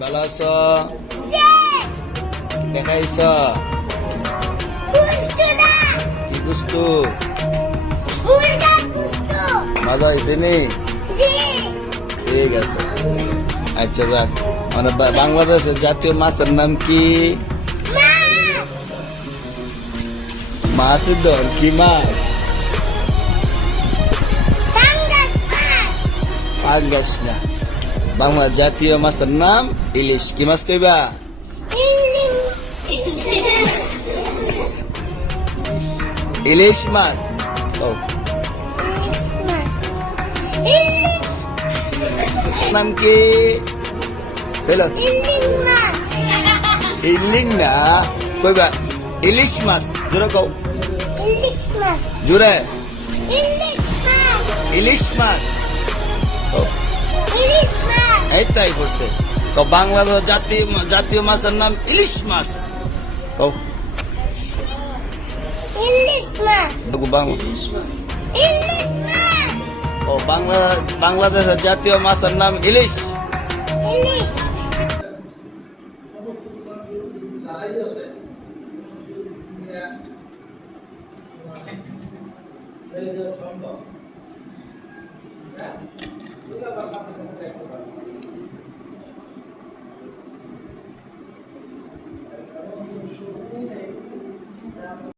ভালো আছো? দেখাইছ কি গুস্তু মজা হয়েছে নি? ঠিক আছে, আচ্ছা যাক। মানে বাংলাদেশের জাতীয় মাছের নাম কি? মাছের দল কি মাছ? পাঙ্গাস না, বাংলা জাতীয় মাছের নাম ইলিশ। কি মাছ কইবা? ইলিশ মাছ। নাম কি? ইলিং না, কইবা ইলিশ মাছ। জোরে কও, জোরে। ইলিশ মাছ এইটাই করছে। তো বাংলাদেশ জাতীয় মাছের নাম ইলিশ মাছ। বাংলাদেশের জাতীয় মাছের নাম ইলিশ। সম্ভব